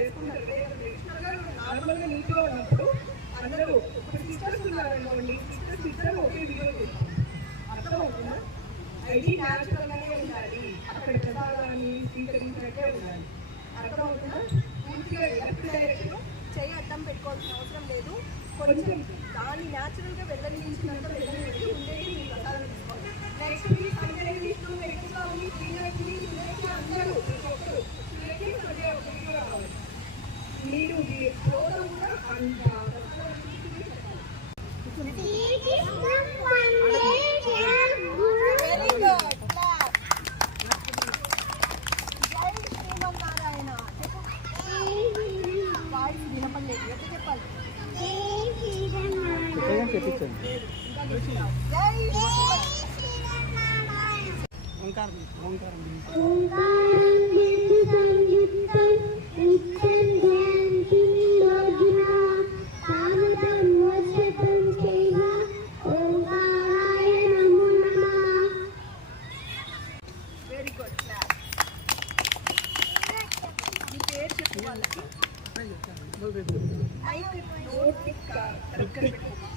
వేసుకుంటారు. నార్మల్గా నీట్గా ఉన్నప్పుడు అందరూ సిస్టర్స్ ఉన్నారనుకోండి, సిస్టర్స్ ఇద్దరు ఒకే వీడియో అర్థమవుతుందా? ఐడి న్యాచురల్గానే ఉండాలి, అక్కడ ప్రసాదాన్ని స్వీకరించినట్టే ఉండాలి. అర్థమవుతుందా? పూర్తిగా లెఫ్ట్ డైరెక్షన్ చేయి అర్థం పెట్టుకోవాల్సిన అవసరం లేదు. కొంచెం దాన్ని న్యాచురల్గా వెళ్ళనించినంత వెళ్ళనించి ఉండేది మీ ప్రసాదం తీసుకోవాలి. నెక్స్ట్ వీక్ సంజయ్ విష్ణు వెంకటస్వామి శ్రీనాథి అందరూ మీరు కూడా అంత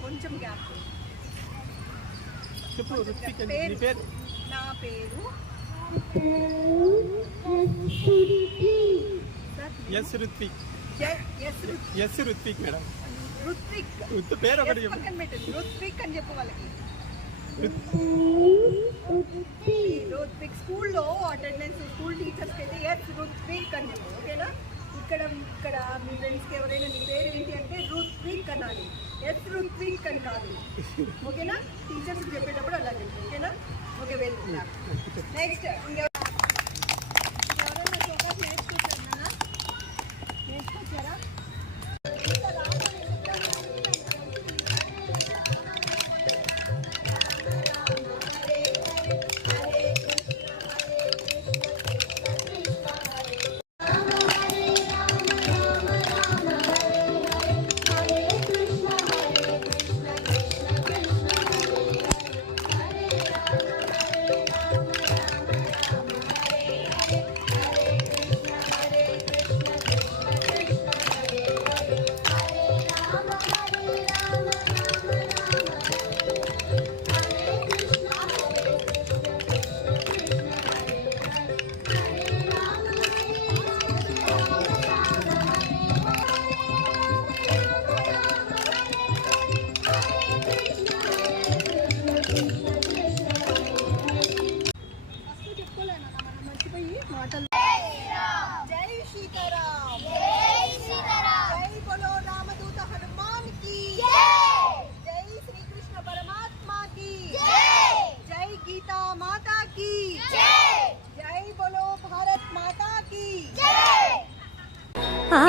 కొంచెం గ్యాప్. నా పేరు రుత్విక్ మేడం. రుత్విక్ అని చెప్పు వాళ్ళకి. రుత్విక్ స్కూల్లో అటెండెన్స్ స్కూల్ టీచర్స్కి అయితే రుత్విక్ అని చెప్పు, ఓకేనా? ఇక్కడ మీ ఫ్రెండ్స్కి ఎవరైనా నీ పేరు ఏంటి అంటే రుత్విక్ అనాలి, రుత్విక్ అని కాదు, ఓకేనా? టీచర్స్కి చెప్పేటప్పుడు అలా చెప్పు, ఓకేనా? ఓకే, వెళ్తున్నా. నెక్స్ట్ ఎవరైనా show cause నేర్చుకొచ్చారా?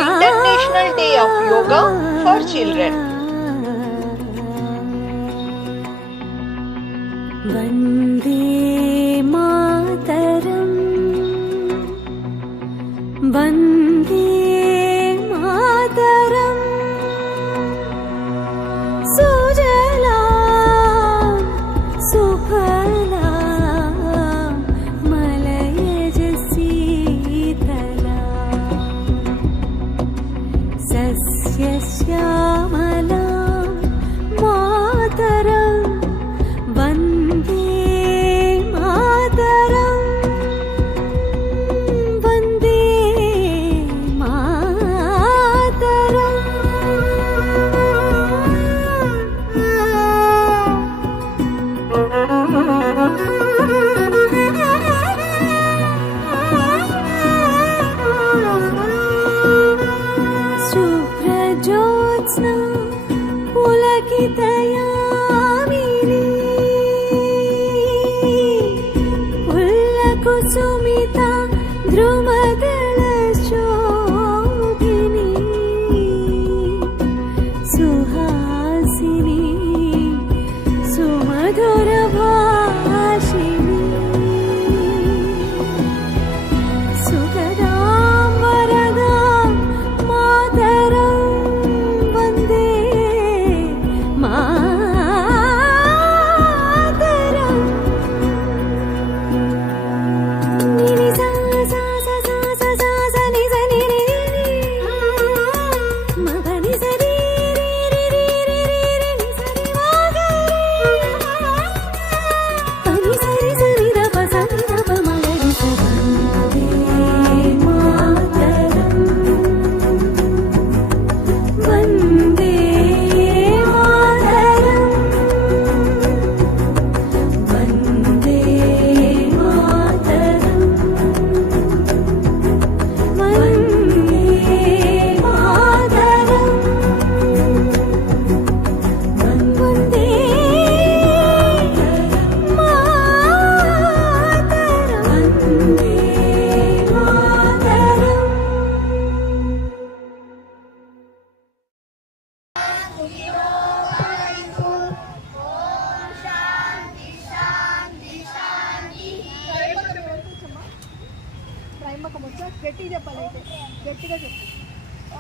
International Day of Yoga for Children. Vande Mataram, Vande Mataram, Sujalam Sufalam Malayaj Sitalam Sasyashyamalam Mataram, Vande Mataram, Vande Mataram. Suprajyotsna Pulakitayamini Pullakusumita Dhrumadalashobhini Suhasini Sumadhurabhashini Sukadam Varadam Mataram, Vande Mataram. Nini sa sa sa sa గట్టిగా చెప్పాలి అయితే గట్టిగా చెప్పు.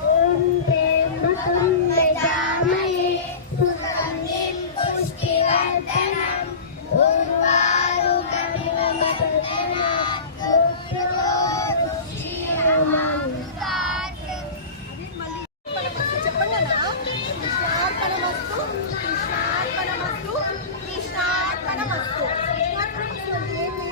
ఓం త్ర్యంబకం సుగంధిం పుష్టివర్ధనం ఉర్వారుకమివ మర్దనాత్ రుక్షోరుక్షిరమృతాత్. అది మళ్ళీ చెప్పండి అన్న. కృష్ణార్పణమస్తు కృష్ణార్పణమస్తు కృష్ణార్పణమస్తు. కృష్ణార్పణమస్తు అంటే ఏంటి?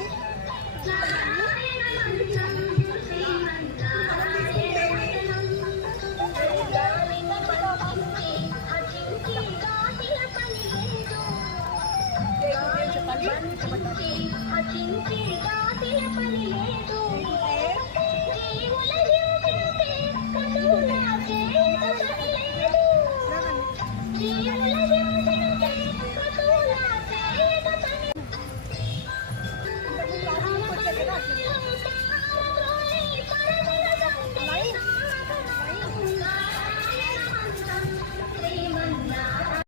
చెప్పండి.